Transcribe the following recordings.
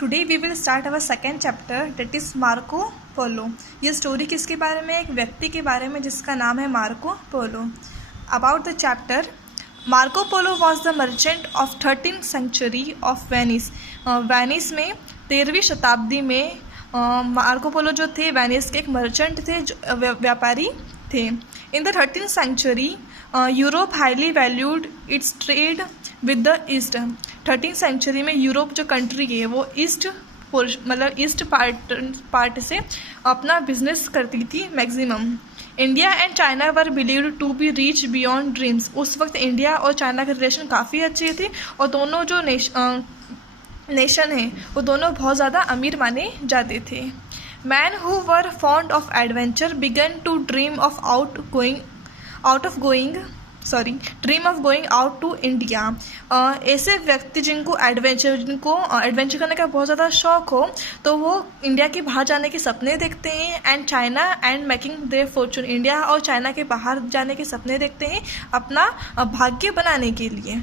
Today we will start our second chapter that is Marco Polo. ये story किसके बारे में? एक व्यक्ति के बारे में जिसका नाम है Marco Polo. About the chapter, Marco Polo was the merchant of 13th century of Venice. Venice में 13वीं शताब्दी में मार्को पोलो जो थे वेनिस के एक मर्चेंट थे, जो व्यापारी थे। In the 13th century Europe highly valued its trade with the east. 13th century में यूरोप जो कंट्री है वो ईस्ट मतलब ईस्ट पार्ट से अपना बिजनेस करती थी maximum. India and China were believed to be rich beyond dreams. उस वक्त इंडिया और चाइना के रिलेशन काफ़ी अच्छे थे और दोनों जो नेशन हैं वो दोनों बहुत ज़्यादा अमीर माने जाते थे। Man who were fond of adventure began to dream of dream of going out to India. ऐसे व्यक्ति जिनको एडवेंचर करने का बहुत ज़्यादा शौक हो तो वो इंडिया के बाहर जाने के सपने देखते हैं। And China and making their Fortune, India और चाइना के बाहर जाने के सपने देखते हैं अपना भाग्य बनाने के लिए।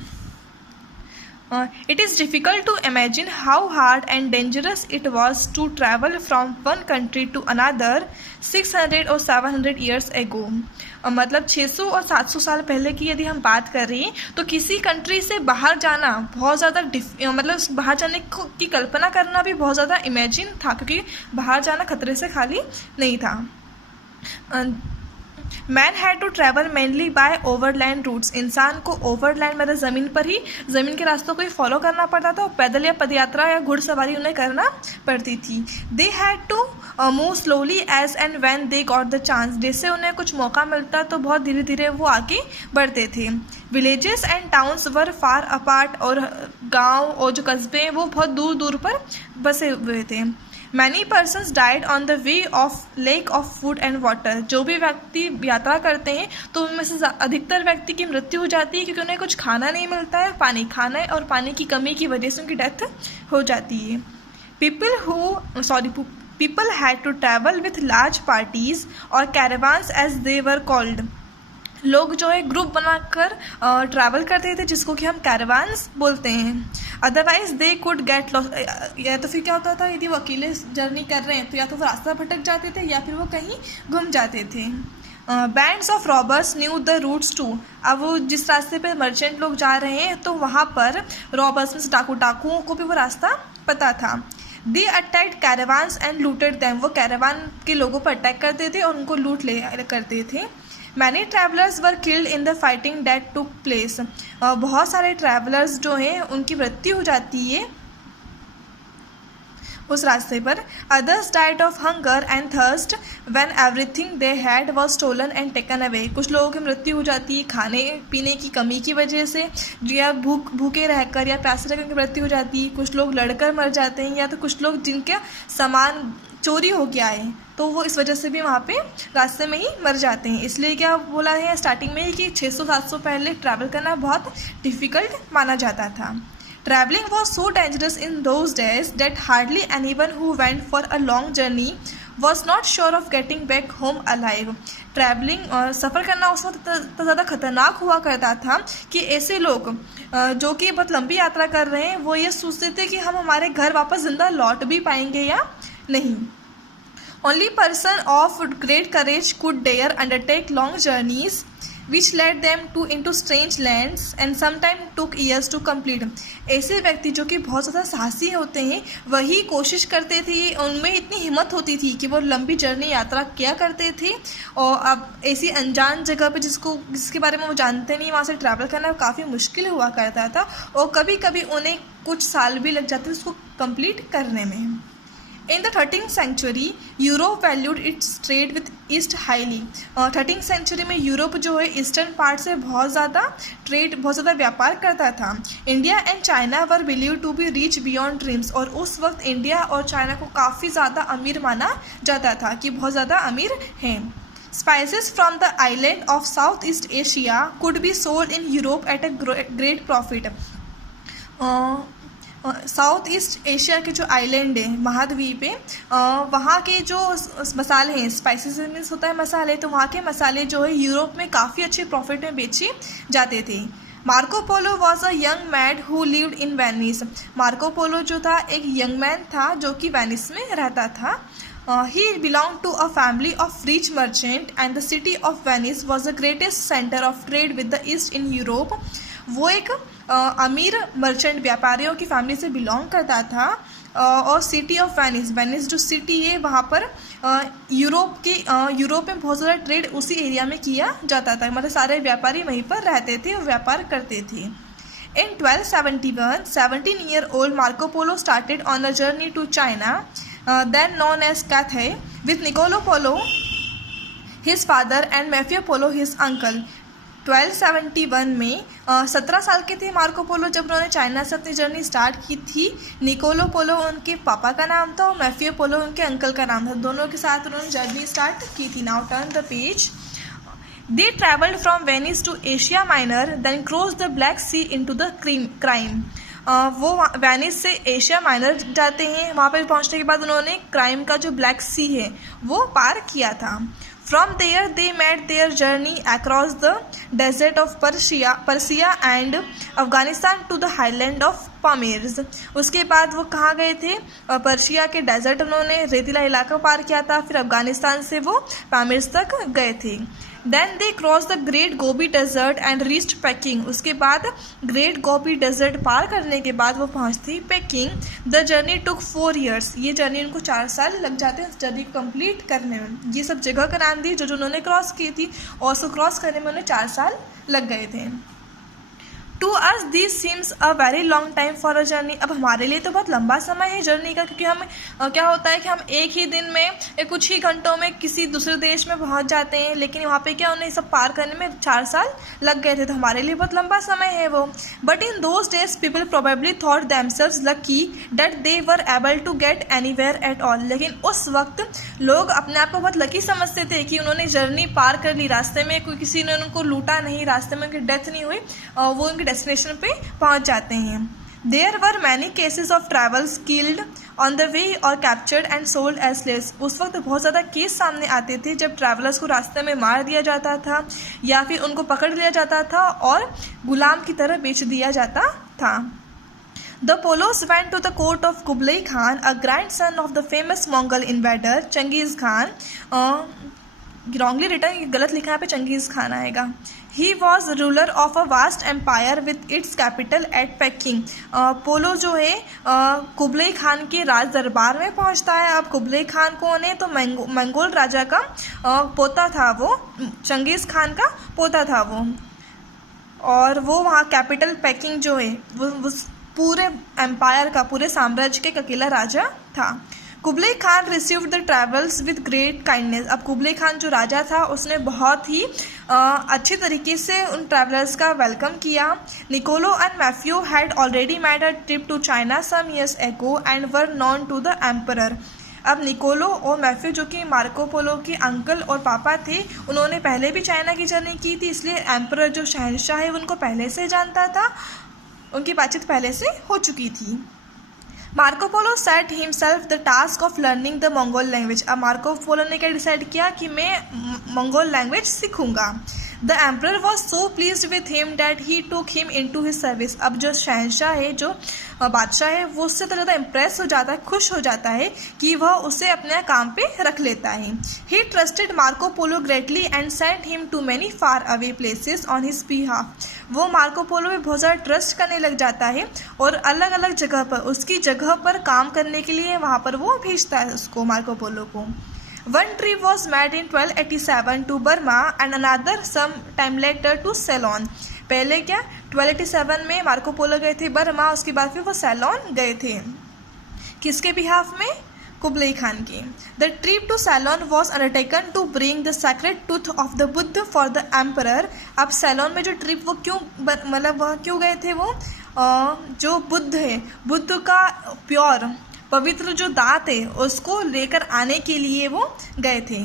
It is difficult to imagine how hard and dangerous it was to travel from one country to another 600 or 700 years ago। मतलब 600 और 700 साल पहले की यदि हम बात कर रहे हैं तो किसी कंट्री से बाहर जाना बहुत ज़्यादा मतलब बाहर जाने की कल्पना करना भी बहुत ज़्यादा इमेजिन था, क्योंकि बाहर जाना खतरे से खाली नहीं था। Man had to travel mainly by overland routes. इंसान को ओवरलैंड मतलब ज़मीन के रास्तों को ही फॉलो करना पड़ता था और पैदल या पदयात्रा या घुड़सवारी उन्हें करना पड़ती थी। They had to move slowly as and when they got the chance. जैसे उन्हें कुछ मौका मिलता तो बहुत धीरे धीरे वो आगे बढ़ते थे। Villages and towns were far apart, और गाँव और जो कस्बे हैं वो बहुत दूर दूर पर बसे हुए थे। Many persons died on the way of lake of food and water. जो भी व्यक्ति यात्रा करते हैं तो उनमें से अधिकतर व्यक्ति की मृत्यु हो जाती है क्योंकि उन्हें कुछ खाना नहीं मिलता है, पानी खाना है, और पानी की कमी की वजह से उनकी डेथ हो जाती है। People had to travel with large parties और caravans as they were called. लोग जो है ग्रुप बनाकर ट्रैवल करते थे जिसको कि हम कैरावान्स बोलते हैं। Otherwise they could get lost. या तो फिर क्या होता था, यदि वो अकेले जर्नी कर रहे हैं तो या तो वो रास्ता भटक जाते थे या फिर वो कहीं घूम जाते थे। Bands of robbers knew the routes too. अब वो जिस रास्ते पे मर्चेंट लोग जा रहे हैं तो वहाँ पर रॉबर्स में डाकुओं को भी वो रास्ता पता था। दे अटैक्ड कैरावान्स एंड लूटेड दैम। वो कैरावान के लोगों पर अटैक करते थे और उनको लूट ले करते थे। Many travellers were killed in the fighting that took place. बहुत सारे ट्रैवलर्स जो हैं उनकी मृत्यु हो जाती है उस रास्ते पर। Others died of hunger and thirst when everything they had was stolen and taken away. कुछ लोगों की मृत्यु हो जाती है खाने पीने की कमी की वजह से, या भूखे रहकर या प्यासे रहकर उनकी मृत्यु हो जाती है। कुछ लोग लड़कर मर जाते हैं, या तो कुछ लोग जिनके सामान चोरी हो गया है तो वो इस वजह से भी वहाँ पे रास्ते में ही मर जाते हैं। इसलिए क्या बोला है स्टार्टिंग में ही कि 600-700 पहले ट्रैवल करना बहुत डिफ़िकल्ट माना जाता था। Travelling was so dangerous in those days that hardly anyone who went for a long journey was not sure of getting back home alive. Travelling और सफ़र करना उस वक्त तो ज़्यादा खतरनाक हुआ करता था कि ऐसे लोग जो कि बहुत लंबी यात्रा कर रहे हैं वो ये सोचते थे कि हम हमारे घर वापस ज़िंदा लौट भी पाएंगे या नहीं। Only person of great courage could dare undertake long journeys which led them into strange lands and sometimes took years to complete। ऐसे व्यक्ति जो कि बहुत ज़्यादा साहसी होते हैं वही कोशिश करते थे, उनमें इतनी हिम्मत होती थी कि वो लंबी जर्नी यात्रा किया करते थे। और अब ऐसी अनजान जगह पे जिसके बारे में वो जानते नहीं वहाँ से ट्रैवल करना काफ़ी मुश्किल हुआ करता था और कभी कभी उन्हें कुछ साल भी लग जाते थे उसको कंप्लीट करने में। In the 13th century, Europe valued its trade with East highly। 13th century में यूरोप जो है ईस्टर्न पार्ट से बहुत ज़्यादा व्यापार करता था। India and China were believe to be rich beyond dreams. और उस वक्त इंडिया और चाइना को काफ़ी ज़्यादा अमीर माना जाता था कि बहुत ज़्यादा अमीर हैं। Spices from the island of Southeast Asia could be sold in Europe at a great profit। South east Asia के जो आइलैंड है महाद्वीप है वहाँ के जो मसाले हैं, स्पाइसेस मीन्स होता है मसाले, तो वहाँ के मसाले जो है यूरोप में काफ़ी अच्छे प्रॉफिट में बेचे जाते थे। Marco Polo was a young man who lived in Venice. Marco Polo जो था एक यंग मैन था जो कि वेनिस में रहता था। He belonged to a family of rich merchant and the city of Venice was the greatest center of trade with the East in Europe। वो एक अमीर मर्चेंट व्यापारियों की फैमिली से बिलोंग करता था और सिटी ऑफ वेनिस, वेनिस जो सिटी है वहाँ पर यूरोप में बहुत ज़्यादा ट्रेड उसी एरिया में किया जाता था, मतलब सारे व्यापारी वहीं पर रहते थे और व्यापार करते थे। In 1271, 17-year-old Marco Polo started on a journey to China, then known as Cathay, with Niccolo Polo, his father, and Maffeo Polo, his uncle। 1271 में 17 साल के थे मार्को पोलो जब उन्होंने चाइना से अपनी जर्नी स्टार्ट की थी। निकोलो पोलो उनके पापा का नाम था और मैफियो पोलो उनके अंकल का नाम था। दोनों के साथ उन्होंने जर्नी स्टार्ट की थी। Now turn the page. They traveled from Venice to Asia Minor, then crossed the Black Sea into the Crimea। वो वेनिस से एशिया माइनर जाते हैं, वहाँ पर पहुँचने के बाद उन्होंने क्राइम का जो ब्लैक सी है वो पार किया था। From there they made their journey across the desert of Persia and Afghanistan to the highland of Pamirs। उसके बाद वो कहाँ गए थे? पर्शिया के डेजर्ट उन्होंने रेतीला इलाका पार किया था, फिर अफगानिस्तान से वो पामिर्स तक गए थे। Then they crossed the Great Gobi Desert and reached Peking। उसके बाद ग्रेट गोबी डेजर्ट पार करने के बाद वो पहुँचती packing. The journey took 4 years। ये जर्नी उनको 4 साल लग जाते हैं जर्नी कंप्लीट करने में। ये सब जगह का नाम दी जो उन्होंने क्रॉस की थी और उसको क्रॉस करने में उन्हें 4 साल लग गए थे। To us this seems a very long time for a journey. अब हमारे लिए तो बहुत लंबा समय है जर्नी का, क्योंकि हम क्या होता है कि हम एक ही दिन में या कुछ ही घंटों में किसी दूसरे देश में पहुंच जाते हैं, लेकिन वहाँ पे क्या उन्हें सब पार करने में 4 साल लग गए थे, तो हमारे लिए बहुत लंबा समय है वो। But in those days people probably thought themselves lucky that they were able to get anywhere at all. लेकिन उस वक्त लोग अपने आप को बहुत लकी समझते थे कि उन्होंने जर्नी पार कर ली, रास्ते में कोई किसी ने उनको लूटा नहीं, रास्ते में उनकी डेथ नहीं हुई, वो उनकी डेस्टिनेशन पे पहुंच जाते हैं। There were many cases of travelers killed on the way or captured and sold as slaves। उस वक्त बहुत ज़्यादा केस सामने आते थे जब ट्रैवलर्स को रास्ते में मार दिया जाता था या फिर उनको पकड़ लिया जाता था और गुलाम की तरह बेच दिया जाता था। The Polos went to the court of Kublai Khan, a grandson of the famous Mongol invader Genghis Khan। Wrongly written, गलत लिखा है पे चंगेज़ खान आएगा। He was ruler of a vast empire with its capital at Peking. Polo जो है Kublai Khan के राज दरबार में पहुंचता है। अब कुबलई खान कौन है? तो मंगोल राजा का पोता था, वो चंगेज़ खान का पोता था वो, और वो वहाँ कैपिटल पेकिंग जो है वो पूरे एम्पायर का, पूरे साम्राज्य के अकेला राजा था। Kublai Khan received the travels with great kindness. अब कुबलई खान जो राजा था उसने बहुत ही अच्छे तरीके से उन ट्रैवलर्स का वेलकम किया। Niccolo and Maffeo had already made a trip to China some years ago and were known to the emperor. अब निकोलो और मैफियो जो कि मार्को पोलो के अंकल और पापा थे, उन्होंने पहले भी चाइना की जर्नी की थी, इसलिए एम्परर जो शहंशाह है उनको पहले से जानता था, उनकी बातचीत पहले से हो चुकी थी। Marco Polo set himself the task of learning the Mongol language. अब मार्को पोलो ने क्या डिसाइड किया कि मैं मंगोल लैंग्वेज सीखूंगा। The emperor was so pleased with him that he took him into his service. अब जो शहंशाह है, जो बादशाह है, वो उससे तो ज़्यादा इम्प्रेस हो जाता है, खुश हो जाता है कि वह उसे अपने काम पे रख लेता है। He trusted Marco Polo greatly and sent him to many far away places on his behalf. वो मार्को पोलो में बहुत ज़्यादा ट्रस्ट करने लग जाता है और अलग अलग जगह पर, उसकी जगह पर काम करने के लिए वहाँ पर वो भेजता है उसको, मार्को पोलो को। One trip was made in 1287 to Burma and another some time later to Ceylon। पहले क्या 1287 में मार्को पोलो गए थे बर्मा, उसके बाद फिर वो सैलॉन गए थे। किसके बिहाफ में? कुबलई खान की। The trip to Ceylon was undertaken to bring the sacred tooth of the Buddha for the emperor. अब सैलॉन में जो ट्रिप वो क्यों, मतलब वह क्यों गए थे? वो जो बुद्ध है, बुद्ध का प्योर पवित्र जो दांत है उसको लेकर आने के लिए वो गए थे।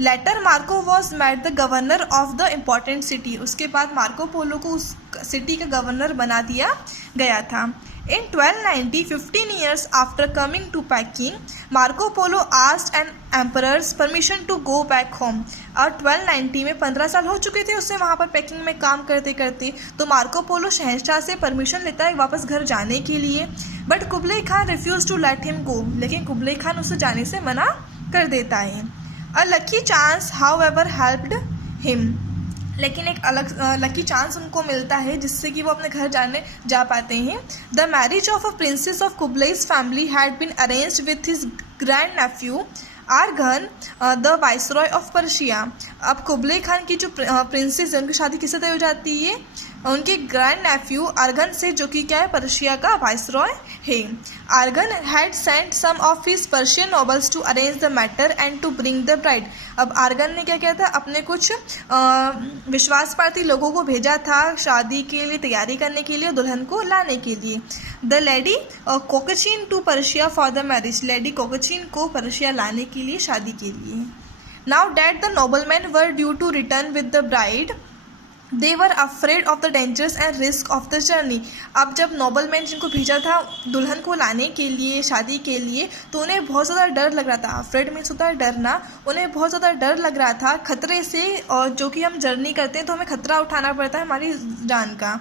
Later Marco was made the governor of the important city. उसके बाद मार्को पोलो को उस सिटी का गवर्नर बना दिया गया था। In 1290, 15 years after coming to Peking, Marco Polo asked an emperor's permission to go back home. और 1290 में 15 साल हो चुके थे उससे वहाँ पर पैकिंग में काम करते करते, तो मार्को पोलो शहंशाह से परमिशन लेता है वापस घर जाने के लिए। But Kublai Khan refuse to let him go, लेकिन कुबलई खान उसे जाने से मना कर देता है। अ lucky chance how ever helped him, लेकिन एक अलग लकी चांस उनको मिलता है जिससे कि वो अपने घर जा पाते हैं। The marriage of a princess of Kublai's family had been arranged with his grand nephew Arghun the viceroy of Persia. अब कुबलई खान की जो प्रिंसेस है उनकी शादी किससे तय हो जाती है? उनके ग्रैंड नेफ्यू आर्गन से, जो कि क्या है, पर्शिया का वाइसरॉय है। Arghun had sent some of his Persian nobles to arrange the matter and to bring the bride. अब आर्गन ने क्या किया था, अपने कुछ विश्वासपाती लोगों को भेजा था शादी के लिए तैयारी करने के लिए, दुल्हन को लाने के लिए। The lady Kokachin to Persia for the marriage, lady Kokachin को पर्शिया लाने के लिए, शादी के लिए। Now that the nobleman were due to return with the bride, they were afraid of the dangers and risk of the journey. अब जब nobleman जिनको भेजा था दुल्हन को लाने के लिए, शादी के लिए, तो उन्हें बहुत ज़्यादा डर लग रहा था। अफ्रेड मीन्स होता है डरना। उन्हें बहुत ज़्यादा डर लग रहा था खतरे से, और जो कि हम जर्नी करते हैं तो हमें खतरा उठाना पड़ता है हमारी जान का।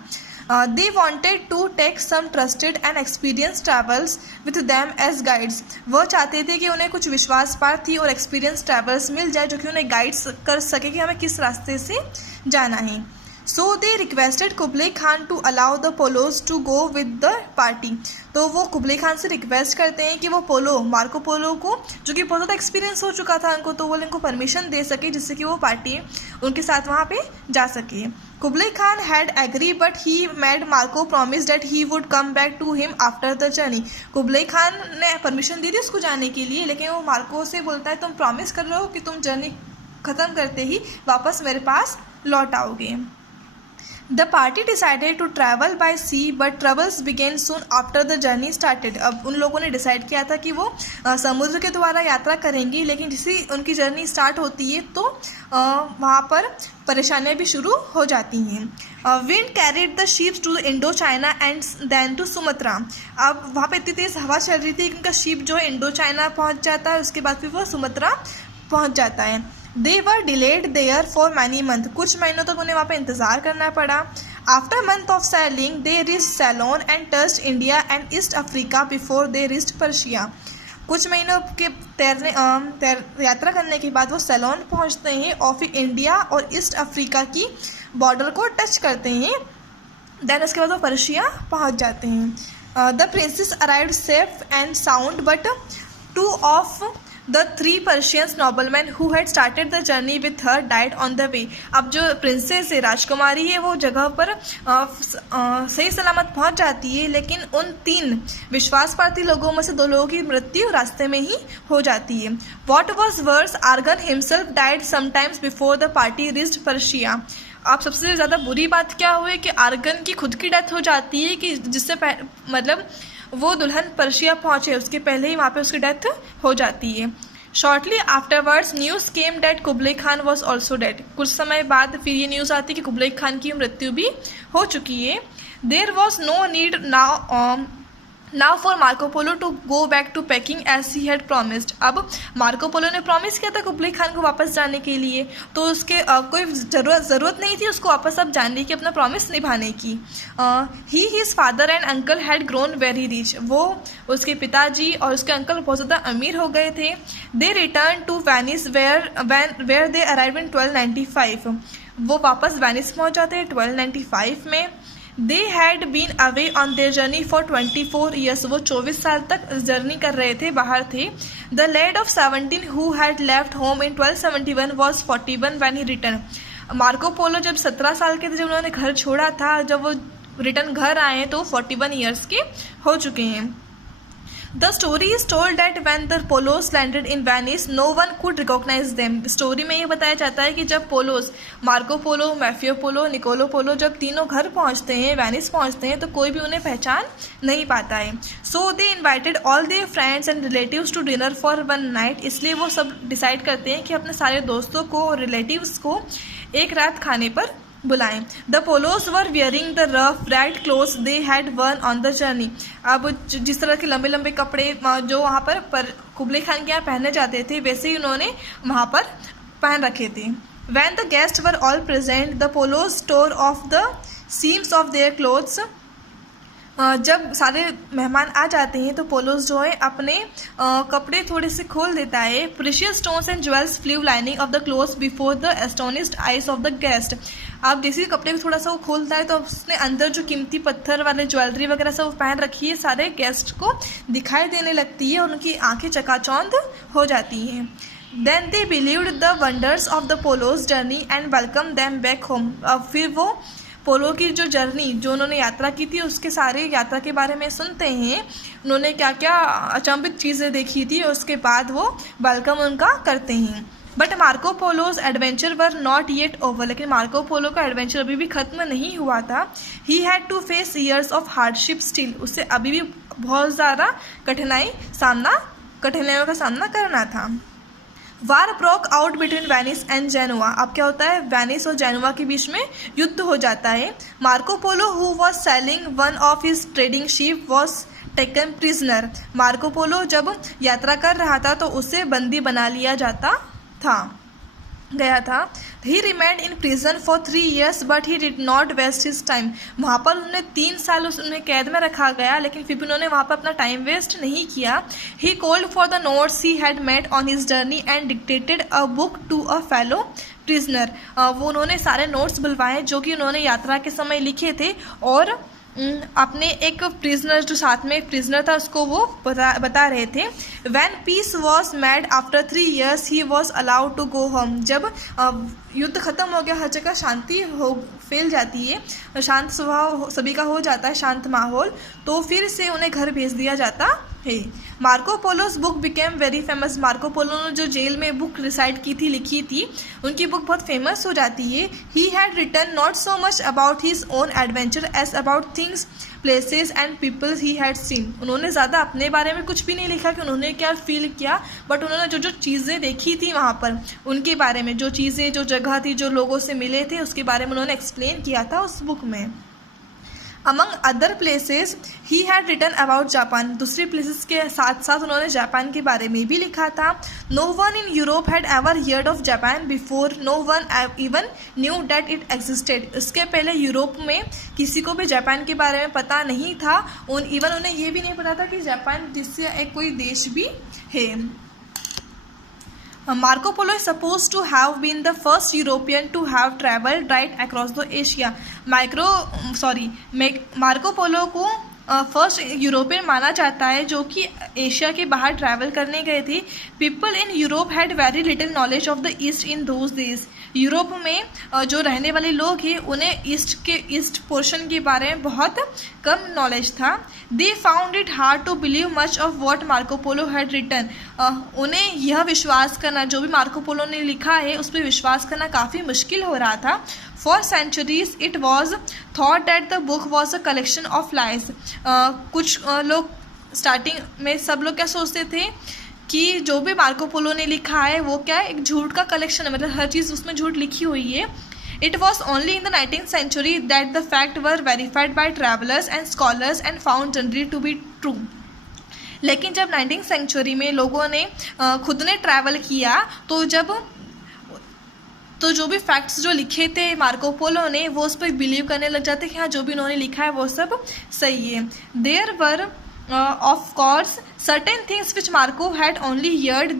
They wanted to take some trusted and experienced travels with them as guides. वह चाहते थे कि उन्हें कुछ विश्वासपाती और एक्सपीरियंस ट्रैवल्स मिल जाए जो कि उन्हें गाइड्स कर सके कि हमें किस रास्ते से जाना है। So they requested Kublai Khan to allow the Polos to go with the party. तो वो कुबलई खान से रिक्वेस्ट करते हैं कि वो मार्को पोलो को, जो कि बहुत ज़्यादा एक्सपीरियंस हो चुका था उनको, तो वो उनको परमिशन दे सके जिससे कि वो पार्टी उनके साथ वहाँ पे जा सके। Kublai Khan had agree but he made Marco promise that he would come back to him after the journey. Kublai Khan ने परमिशन दी थी उसको जाने के लिए, लेकिन वो मार्को से बोलता है तुम प्रॉमिस कर रहे हो कि तुम जर्नी ख़त्म करते ही वापस मेरे पास लौट आओगे। The party decided to travel by sea, but troubles began soon after the journey started. अब उन लोगों ने डिसाइड किया था कि वो समुद्र के द्वारा यात्रा करेंगी, लेकिन जैसे उनकी जर्नी स्टार्ट होती है तो वहाँ पर परेशानियाँ भी शुरू हो जाती हैं। Wind carried the ships to Indo China and then to Sumatra. अब वहाँ पर इतनी तेज़ हवा चल रही थी कि उनका शिप जो है इंडो चाइना पहुँच जाता है, उसके बाद फिर वो सुमत्रा पहुँच जाता है। They were delayed there for many month, कुछ महीनों तक उन्हें वहाँ पे इंतज़ार करना पड़ा। After month of sailing they reach Ceylon and टस्ट India and East Africa before they reach Persia. कुछ महीनों के यात्रा करने के बाद वो सैलोन पहुँचते हैं और फिर इंडिया और ईस्ट अफ्रीका की बॉर्डर को टच करते हैं। देन उसके बाद वो पर्शिया पहुँच जाते हैं। The princess arrived safe and sound but 2 of the 3 Persian noblemen who had started the journey with her died on the way. अब जो प्रिंसेस है, राजकुमारी है, वो जगह पर सही सलामत पहुंच जाती है, लेकिन उन 3 विश्वासपाती लोगों में से 2 लोगों की मृत्यु रास्ते में ही हो जाती है। What was worse, Argan himself died sometimes before the party reached Persia. अब सबसे ज़्यादा बुरी बात क्या हुई कि आर्गन की खुद की डेथ हो जाती है, कि जिससे मतलब वो दुल्हन पर्शिया पहुँचे उसके पहले ही वहाँ पे उसकी डेथ हो जाती है। Shortly afterwards news came that Kublai Khan was also dead. कुछ समय बाद फिर ये न्यूज़ आती है कि कुबलई खान की मृत्यु भी हो चुकी है। There was no need now for Marco Polo to go back to Peking as he had promised. अब मार्को पोलो ने प्रॉमिस किया था कुबलई खान को वापस जाने के लिए, तो उसके कोई ज़रूरत नहीं थी उसको वापस अब जाने की, अपना प्रॉमिस निभाने की। He his father and uncle had grown very rich, वो उसके पिताजी और उसके अंकल बहुत ज़्यादा अमीर हो गए थे। They return to Venice where they arrive in 1295, वो वापस वेनिस पहुँच जाते हैं 1295 में। They had been away on their journey for 24 years, वो 24 साल तक जर्नी कर रहे थे, बाहर थे। The laid off 17 who had left home in 1271 was 41 when he return. Marco Polo जब 17 साल के थे जब उन्होंने घर छोड़ा था, जब वो रिटर्न घर आए हैं तो 41 ईयर्स के हो चुके हैं। The story is told that when the Polos landed in Venice, no one could recognize them. Story में ये बताया जाता है कि जब पोलोस, मार्को पोलो, मैफियो पोलो, निकोलो पोलो जब तीनों घर पहुंचते हैं, वेनिस पहुंचते हैं, तो कोई भी उन्हें पहचान नहीं पाता है। So they invited all their friends and relatives to dinner for one night. इसलिए वो सब डिसाइड करते हैं कि अपने सारे दोस्तों को और रिलेटिव्स को एक रात खाने पर बुलाएं। The Polos were wearing the rough red clothes they had worn on the journey. अब जिस तरह के लंबे लंबे कपड़े जो वहाँ पर कुबले खान के यहाँ पहने जाते थे वैसे ही उन्होंने वहाँ पर पहन रखे थे। When the guests were all present, the polos tore off the seams of their clothes. जब सारे मेहमान आ जाते हैं तो पोलोस जो है अपने कपड़े थोड़े से खोल देता है। Precious stones and jewels flu lining of the clothes before the astonished eyes of the guest. अब जैसे कपड़े को थोड़ा सा वो खोलता है तो उसने अंदर जो कीमती पत्थर वाले ज्वेलरी वगैरह सब पहन रखी है सारे गेस्ट को दिखाई देने लगती है और उनकी आंखें चकाचौंध हो जाती हैं। Then they believed the wonders of the Polo's journey and welcomed them back home. अब फिर वो पोलो की जो जर्नी जो उन्होंने यात्रा की थी उसके सारे यात्रा के बारे में सुनते हैं, उन्होंने क्या क्या अचंभित चीज़ें देखी थी और उसके बाद वो वेलकम उनका करते हैं। But Marco Polo's adventure were not yet over. लेकिन मार्को पोलो का एडवेंचर अभी भी ख़त्म नहीं हुआ था। He had to face years of hardship still. उससे अभी भी बहुत ज़्यादा कठिनाइयों का सामना करना था। War broke out between Venice and Genoa. अब क्या होता है, वेनिस और जेनुआ के बीच में युद्ध हो जाता है। Marco polo who was selling one of his trading ship was taken prisoner. Marco Polo जब यात्रा कर रहा था तो उसे बंदी बना लिया गया था। He remained in prison for 3 years but he did not waste his time. वहाँ पर उन्हें 3 साल उन्हें कैद में रखा गया लेकिन फिर भी उन्होंने वहाँ पर अपना टाइम वेस्ट नहीं किया। He called for the notes he had made on his journey and dictated a book to a fellow prisoner. वो उन्होंने सारे नोट्स बुलवाए जो कि उन्होंने यात्रा के समय लिखे थे और अपने एक प्रिजनर जो साथ में एक प्रिजनर था उसको वो बता रहे थे। When peace was made after 3 years he was allowed to go home। जब युद्ध खत्म हो गया, हर जगह शांति फैल जाती है, शांत स्वभाव सभी का हो जाता है, शांत माहौल, तो फिर से उन्हें घर भेज दिया जाता है। Marco Polo's book became very famous. Marco Polo ने जो जेल में बुक रिसाइड की थी, लिखी थी, उनकी बुक बहुत फेमस हो जाती है। He had written not so much about his own adventure as about things places and peoples he had seen. उन्होंने ज़्यादा अपने बारे में कुछ भी नहीं लिखा कि उन्होंने क्या फील किया, बट उन्होंने जो जो चीज़ें देखी थी वहाँ पर उनके बारे में, जो चीज़ें, जो जगह थी, जो लोगों से मिले थे, उसके बारे में उन्होंने एक्सप्लेन किया था उस बुक में। Among other places he had written about Japan. दूसरी प्लेसेस के साथ साथ उन्होंने जापान के बारे में भी लिखा था। No one in Europe had ever heard of Japan before, no one even knew that it existed. इसके पहले यूरोप में किसी को भी जापान के बारे में पता नहीं था। इवन उन्हें ये भी नहीं पता था कि जापान जिससे एक कोई देश भी है। Marco Polo is supposed to have been the first European to have traveled right across the Asia. Marco Polo को फर्स्ट यूरोपियन माना जाता है जो कि एशिया के बाहर ट्रैवल करने गए थे। People in Europe had very little knowledge of the east in those days. Europe में जो रहने वाले लोग हैं उन्हें ईस्ट पोर्शन के बारे में बहुत कम नॉलेज था। They found it hard to believe much of what Marco Polo had written. उन्हें यह विश्वास करना, जो भी मार्को पोलो ने लिखा है उस पर विश्वास करना काफ़ी मुश्किल हो रहा था। For centuries it was thought that the book was a collection of lies. कुछ लोग स्टार्टिंग में सब लोग क्या सोचते थे कि जो भी मार्को पोलो ने लिखा है वो क्या है, एक झूठ का कलेक्शन है, मतलब हर चीज़ उसमें झूठ लिखी हुई है। It was only in the 19th century that the fact were verified by travellers and scholars and found generally to be true. लेकिन जब 19th century में लोगों ने खुद ने ट्रैवल किया तो जो भी फैक्ट्स जो लिखे थे मार्को पोलो ने वो उस पर बिलीव करने लग जाते कि हाँ जो भी उन्होंने लिखा है वो सब सही है। There were of course certain things which Marco had only heard,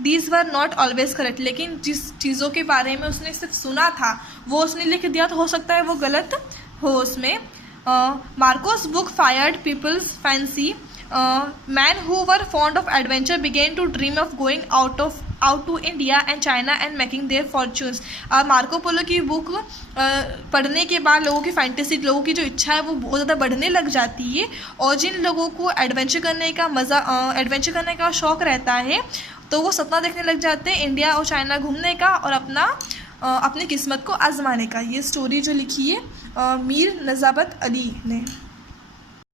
these were not always correct. लेकिन जिस चीज़ों के बारे में उसने सिर्फ सुना था वो उसने लिख दिया तो हो सकता है वो गलत हो उसमें। Marco's book fired people's fancy. Men who were fond of adventure began to dream of going out to India and China and making their fortunes। Marco Polo की बुक पढ़ने के बाद लोगों की फैंटेसी, लोगों की जो इच्छा है वो बहुत ज़्यादा बढ़ने लग जाती है। और जिन लोगों को एडवेंचर करने का शौक़ रहता है तो वो सपना देखने लग जाते हैं इंडिया और चाइना घूमने का और अपनी किस्मत को आजमाने का। ये स्टोरी जो लिखी है मीर नजाबत अली ने।